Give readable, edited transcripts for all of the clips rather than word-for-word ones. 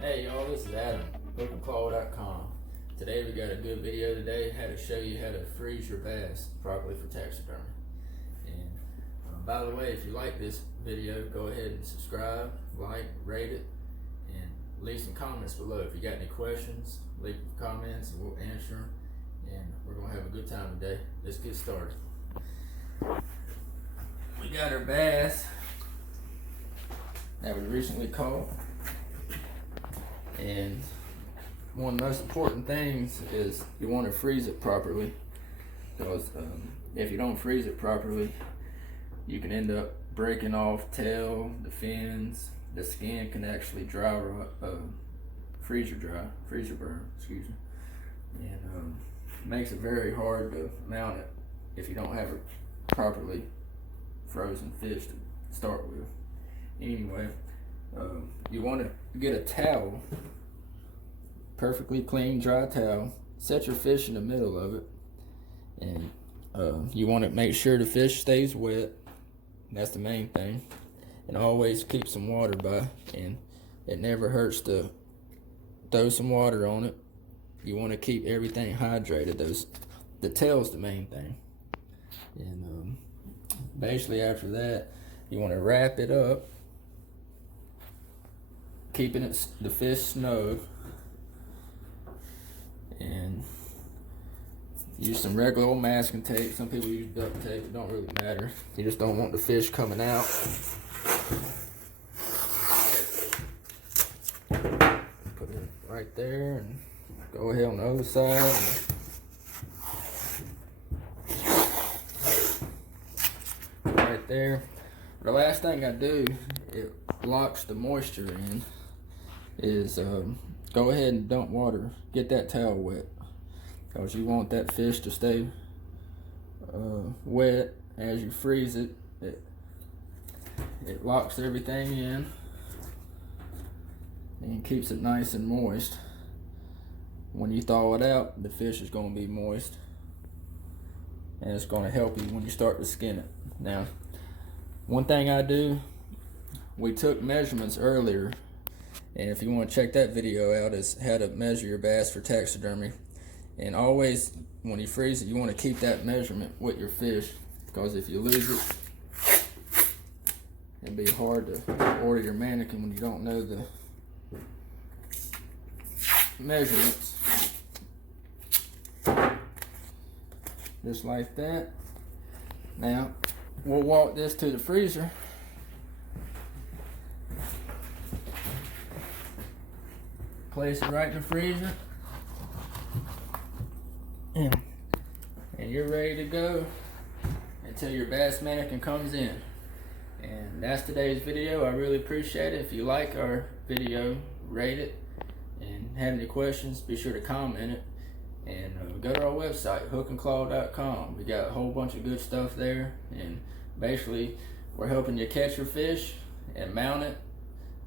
Hey y'all, this is Adam, hookandclaw.com. Today we got a good video today, how to show you how to freeze your bass properly for taxidermy. And by the way, if you like this video, go ahead and subscribe, like, rate it, and leave some comments below. If you got any questions, leave comments and we'll answer them. And we're gonna have a good time today. Let's get started. We got our bass that we recently caught. And one of the most important things is you want to freeze it properly, because if you don't freeze it properly, you can end up breaking off tail, the fins, the skin can actually freezer burn, excuse me, and makes it very hard to mount it if you don't have a properly frozen fish to start with. Anyway, you want to get a towel, perfectly clean dry towel, set your fish in the middle of it, and you want to make sure the fish stays wet. That's the main thing, and always keep some water by, and it never hurts to throw some water on it. You want to keep everything hydrated. The tail's the main thing. And basically after that, you want to wrap it up, keeping the fish snug, and use some regular old masking tape. Some people use duct tape, it don't really matter. You just don't want the fish coming out. Put it right there and go ahead on the other side. Right there. The last thing I do, it locks the moisture in, is go ahead and dump water, get that towel wet, because you want that fish to stay wet. As you freeze it, it locks everything in and keeps it nice and moist. When you thaw it out, the fish is going to be moist, and it's going to help you when you start to skin it. Now, one thing I do, we took measurements earlier, and if you want to check that video out, is how to measure your bass for taxidermy. And always, when you freeze it, you want to keep that measurement with your fish, because if you lose it, it'd be hard to order your manikin when you don't know the measurements. Just like that. Now, we'll walk this to the freezer. Place it right in the freezer. And you're ready to go until your bass manikin comes in. And that's today's video. I really appreciate it. If you like our video, rate it. And have any questions, be sure to comment it. And go to our website, hookandclaw.com. We got a whole bunch of good stuff there. And basically, we're helping you catch your fish and mount it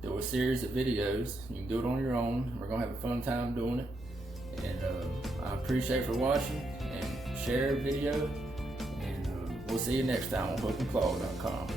through a series of videos. You can do it on your own. We're going to have a fun time doing it. And I appreciate for watching, and share the video. And we'll see you next time on hookandclaw.com.